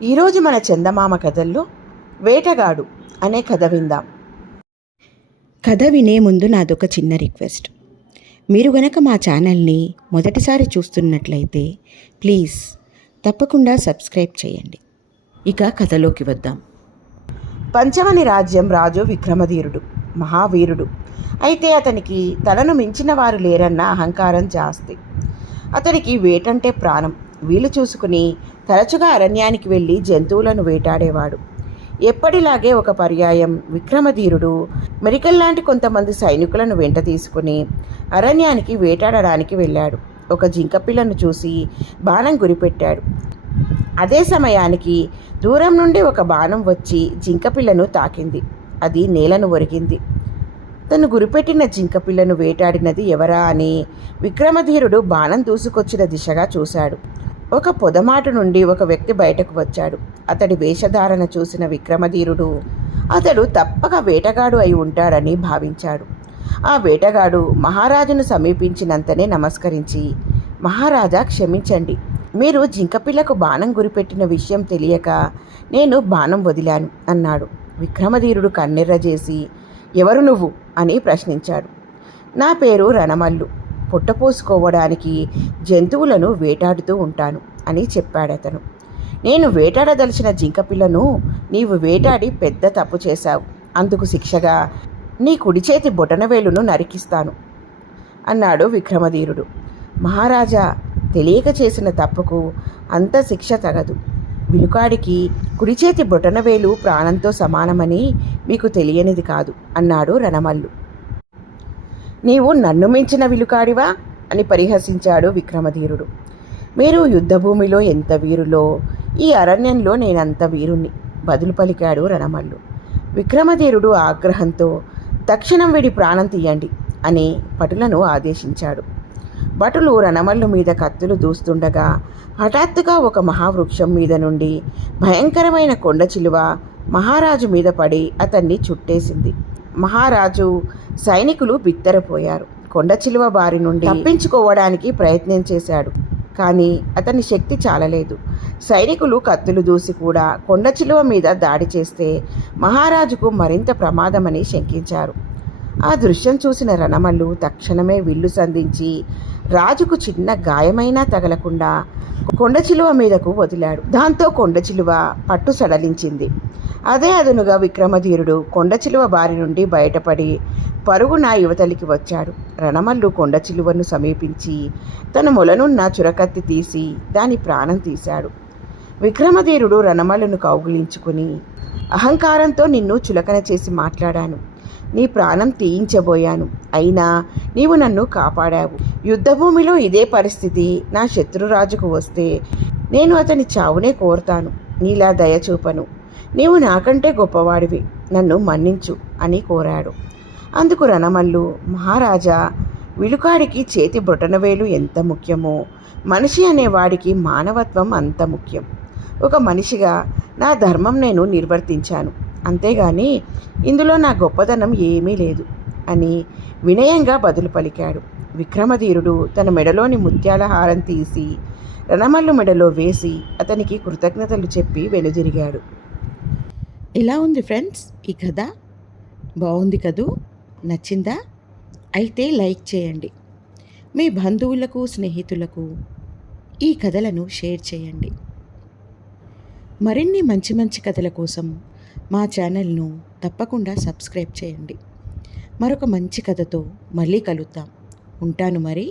ఈరోజు మన చందమామ కథల్లో వేటగాడు అనే కథ విందాం. కథ వినే ముందు నాదొక చిన్న రిక్వెస్ట్. మీరు గనక మా ఛానల్ని మొదటిసారి చూస్తున్నట్లయితే ప్లీజ్ తప్పకుండా సబ్స్క్రైబ్ చేయండి. ఇక కథలోకి వద్దాం. పంచమని రాజ్యం రాజు విక్రమధీరుడు, మహావీరుడు. అయితే అతనికి తనను మించిన వారు లేరన్న అహంకారం జాస్తి. అతనికి వేటంటే ప్రాణం. వీలు చూసుకుని తరచుగా అరణ్యానికి వెళ్ళి జంతువులను వేటాడేవాడు. ఎప్పటిలాగే ఒక పర్యాయం విక్రమధీరుడు మెరికల్లాంటి కొంతమంది సైనికులను వెంట తీసుకుని అరణ్యానికి వేటాడడానికి వెళ్ళాడు. ఒక జింకపిల్లను చూసి బాణం గురిపెట్టాడు. అదే సమయానికి దూరం నుండి ఒక బాణం వచ్చి జింకపిల్లను తాకింది. అది నేలను ఒరిగింది. తను గురిపెట్టిన జింకపిల్లను వేటాడినది ఎవరా అని విక్రమధీరుడు బాణం దూసుకొచ్చిన దిశగా చూశాడు. ఒక పొదమాటు నుండి ఒక వ్యక్తి బయటకు వచ్చాడు. అతడి వేషధారణ చూసిన విక్రమధీరుడు అతడు తప్పక వేటగాడు అయి ఉంటాడని భావించాడు. ఆ వేటగాడు మహారాజును సమీపించినంతనే నమస్కరించి, మహారాజా క్షమించండి, మీరు జింకపిల్లకు బాణం గురిపెట్టిన విషయం తెలియక నేను బాణం వదిలాను అన్నాడు. విక్రమధీరుడు కన్నెర్ర చేసి, ఎవరు నువ్వు అని ప్రశ్నించాడు. నా పేరు రణమల్లు, పుట్టపోసుకోవడానికి జంతువులను వేటాడుతూ ఉంటాను అని చెప్పాడతను. నేను వేటాడదలిచిన జింకపిల్లను నీవు వేటాడి పెద్ద తప్పు చేశావు. అందుకు శిక్షగా నీ కుడి చేతి బొటనవేలును నరికిస్తాను అన్నాడు విక్రమధీరుడు. మహారాజా, తెలియక చేసిన తప్పుకు అంత శిక్ష తగదు. విలుకాడికి కుడి చేతి బొటనవేలు ప్రాణంతో సమానమని మీకు తెలియనిది కాదు అన్నాడు రణమల్లు. నీవు నన్ను మించిన విలుకాడివా అని పరిహసించాడు విక్రమధీరుడు. మీరు యుద్ధభూమిలో ఎంత వీరులో ఈ అరణ్యంలో నేనంత వీరుణ్ణి బదులు పలికాడు రణమల్లు. విక్రమధీరుడు ఆగ్రహంతో తక్షణం వీడి ప్రాణం తీయండి అని భటులను ఆదేశించాడు. భటులు రణమల్లు మీద కత్తులు దూస్తుండగా హఠాత్తుగా ఒక మహావృక్షం మీద నుండి భయంకరమైన కొండ చిలువ మహారాజు మీద పడి అతన్ని చుట్టేసింది. మహారాజు సైనికులు బిత్తరపోయారు. కొండ చిలువ బారి నుండి తప్పించుకోవడానికి ప్రయత్నం చేశాడు. కానీ అతని శక్తి చాలలేదు. సైనికులు కత్తులు దూసి కూడా కొండ చిలువ మీద దాడి చేస్తే మహారాజుకు మరింత ప్రమాదమని శంకించారు. ఆ దృశ్యం చూసిన రణమల్లు తక్షణమే విల్లు సంధించి రాజుకు చిన్న గాయమైనా తగలకుండా కొండ చిలువ మీదకు వదిలాడు. దాంతో కొండ చిలువ పట్టు సడలించింది. అదే అదునుగా విక్రమధీరుడు కొండ చిలువ బారి నుండి బయటపడి పరుగున యువతలికి వచ్చాడు. రణమల్లు కొండ చిలువను సమీపించి తన మొలనున్న చురకత్తి తీసి దాని ప్రాణం తీశాడు. విక్రమధీరుడు రణమల్లును కౌగిలించుకుని, అహంకారంతో నిన్ను చులకన చేసి మాట్లాడాను, నీ ప్రాణం తీయించబోయాను, అయినా నీవు నన్ను కాపాడావు. యుద్ధభూమిలో ఇదే పరిస్థితి నా శత్రురాజుకు వస్తే నేను అతని చావునే కోరుతాను, నీలా దయచూపను. నీవు నాకంటే గొప్పవాడివి, నన్ను మన్నించు అని కోరాడు. అందుకు రణమల్లు, మహారాజా, విలుకాడికి చేతి బొటనవేలు ఎంత ముఖ్యమో మనిషి అనేవాడికి మానవత్వం అంత ముఖ్యం. ఒక మనిషిగా నా ధర్మం నేను నిర్వర్తించాను, అంతేగాని ఇందులో నా గొప్పదనం ఏమీ లేదు అని వినయంగా బదులు పలికాడు. విక్రమధీరుడు తన మెడలోని ముత్యాల హారం తీసి రణమల్లు మెడలో వేసి అతనికి కృతజ్ఞతలు చెప్పి వెనుదిరిగాడు. ఎలా ఉంది ఫ్రెండ్స్ ఈ కథ? బాగుంది కదూ? నచ్చిందా? అయితే లైక్ చేయండి. మీ బంధువులకు, స్నేహితులకు ఈ కథలను షేర్ చేయండి. మరిన్ని మంచి మంచి కథల కోసం మా ఛానల్ను తప్పకుండా సబ్స్క్రైబ్ చేయండి. మరొక మంచి కథతో మళ్ళీ కలుద్దాం. ఉంటాను మరి.